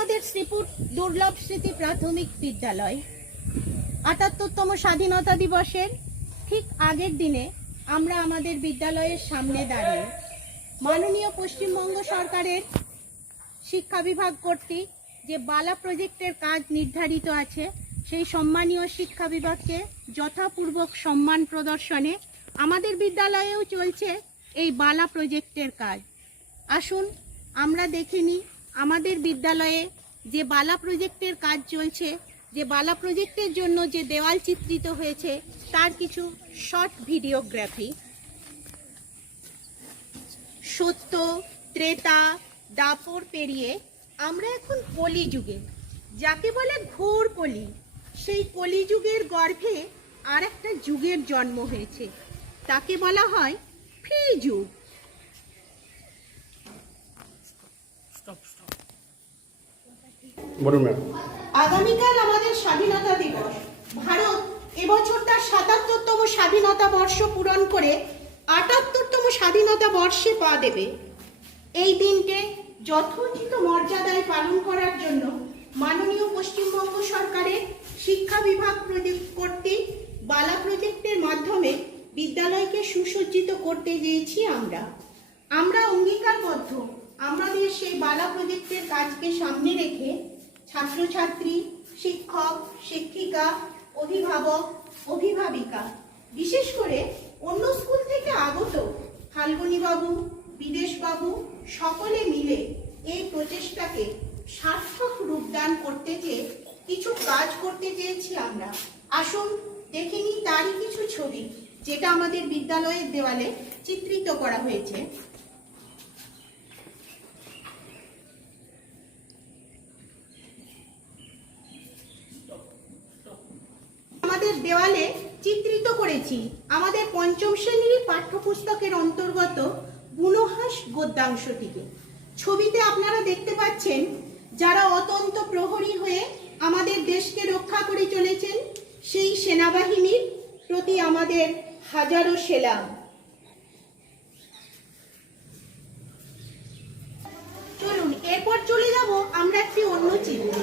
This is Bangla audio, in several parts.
আমাদের শ্রীপুর দুর্লভ স্মৃতি প্রাথমিক বিদ্যালয়। আটাত্তরতম স্বাধীনতা দিবসের ঠিক আগের দিনে আমরা আমাদের বিদ্যালয়ের সামনে দাঁড়িয়ে মাননীয় পশ্চিমবঙ্গ সরকারের শিক্ষা বিভাগ কর্তৃক যে বালা প্রজেক্টের কাজ নির্ধারিত আছে, সেই সম্মানীয় শিক্ষা বিভাগকে যথাপূর্বক সম্মান প্রদর্শনে আমাদের বিদ্যালয়েও চলছে এই বালা প্রজেক্টের কাজ। আসুন, আমরা দেখিনি আমাদের বিদ্যালয়ে যে বালা প্রজেক্টের কাজ চলছে, যে বালা প্রজেক্টের জন্য যে দেওয়াল চিত্রিত হয়েছে, তার কিছু শর্ট ভিডিওগ্রাফি। সত্য, ত্রেতা, দাপর পেরিয়ে আমরা এখন কলিযুগে। যাকে বলে ঘোর কলি সেই কলিযুগের গর্ভে আর একটা যুগের জন্ম হয়েছে। তাকে বলা হয় ফ্রি যুগ। বলুন ম্যাম। আগামীকাল আমাদের স্বাধীনতা দিবস। ভারত এবছর তার সাতাত্তরতম স্বাধীনতা বর্ষ পূরণ করে আটাত্তরতম স্বাধীনতা বর্ষে পা দেবে। এই দিনকে যথোচিত মর্যাদায় পালন করার জন্য মাননীয় পশ্চিমবঙ্গ সরকারের শিক্ষা বিভাগ প্রজেক্ট কর্তৃক বালা প্রজেক্টের মাধ্যমে বিদ্যালয়কে সুসজ্জিত করতে চেয়েছি আমরা। আমরা অঙ্গীকারবদ্ধ। আমাদের সেই বালা প্রজেক্টের কাজকে সামনে রেখে ছাত্রছাত্রী, শিক্ষক, শিক্ষিকা, অভিভাবক, অভিভাবিকা, বিশেষ করে অন্য স্কুল থেকে আগত ফাল্গুনী বাবু বিদেশ বাবু সকলে মিলে এই প্রচেষ্টাকে সার্থক রূপদান করতে চেয়ে কিছু কাজ করতে চেয়েছি আমরা। আসুন, দেখে নিই তারই কিছু ছবি, যেটা আমাদের বিদ্যালয়ের দেওয়ালে চিত্রিত করা হয়েছে। আমাদের দেওয়ালে চিত্রিত করেছি। আমাদের পঞ্চম শ্রেণির পাঠ্যপুস্তকের অন্তর্গত বুনোহাস গদ্যাংশটিকে। ছবিতে আপনারা দেখতে পাচ্ছেন, যারা অতন্ত প্রহরী হয়ে আমাদের দেশকে রক্ষা করে চলেছেন, সেই সেনাবাহিনীর প্রতি আমাদের হাজারো সেলাম। চলুন, এরপর চলে যাব আমরা একটি অন্য চিত্রে।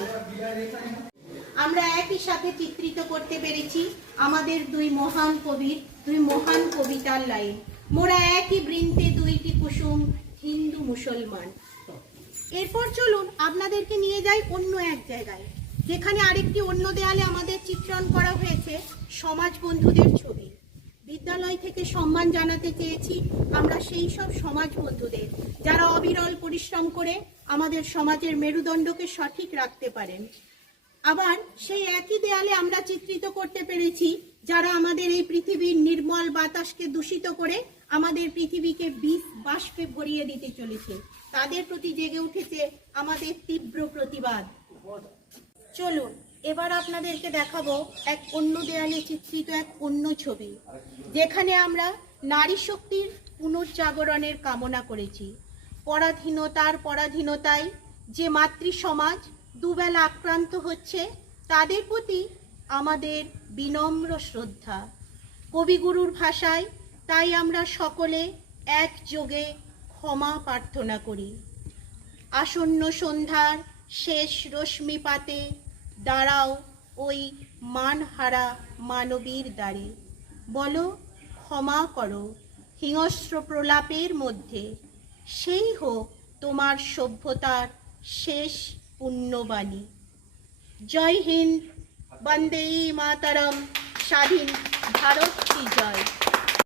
আমরা একই সাথে চিত্রিত করতে পেরেছি আমাদের দুই মহান কবির, দুই মহান কবিতার লাইন। মোরা একই বৃন্তে দুইটি কুসুম, হিন্দু মুসলমান। এরপর চলুন আপনাদেরকে নিয়ে যাই অন্য এক জায়গায়, যেখানে আরেকটি অন্য দেয়ালে আমাদের চিত্রণ করা হয়েছে সমাজ বন্ধুদের ছবি। বিদ্যালয় থেকে সম্মান জানাতে চেয়েছি আমরা সেই সব সমাজ বন্ধুদের, যারা অবিরল পরিশ্রম করে আমাদের সমাজের মেরুদণ্ডকে সঠিক রাখতে পারেন। আবার সেই একই দেয়ালে আমরা চিত্রিত করতে পেরেছি, যারা আমাদের এই পৃথিবীর নির্মল বাতাসকে দূষিত করে আমাদের পৃথিবীকে বিষ বাষ্পে ভরিয়ে দিতে চলেছে। তাদের প্রতি জেগে উঠেছে আমাদের তীব্র প্রতিবাদ। চলুন, এবার আপনাদেরকে দেখাবো এক অন্য দেয়ালে চিত্রিত এক অন্য ছবি, যেখানে আমরা নারী শক্তির পুনর্জাগরণের কামনা করেছি। পরাধীনতার পরাধীনতায় যে মাতৃ সমাজ দুবেলা আক্রান্ত হচ্ছে, তাদের প্রতি আমাদের বিনম্র শ্রদ্ধা। কবিগুরুর ভাষায় তাই আমরা সকলে একযোগে ক্ষমা প্রার্থনা করি। আসন্ন সন্ধ্যার শেষ রশ্মিপাতে দাঁড়াও ওই মানহারা মানবীর দ্বারে। বলো, ক্ষমা করো, হিংস্র প্রলাপের মধ্যে। সেই হোক তোমার সভ্যতার শেষ পুণ্যবাণী। জয় হিন্দ বন্দে মাতরম স্বাধীন ভারত কি জয়?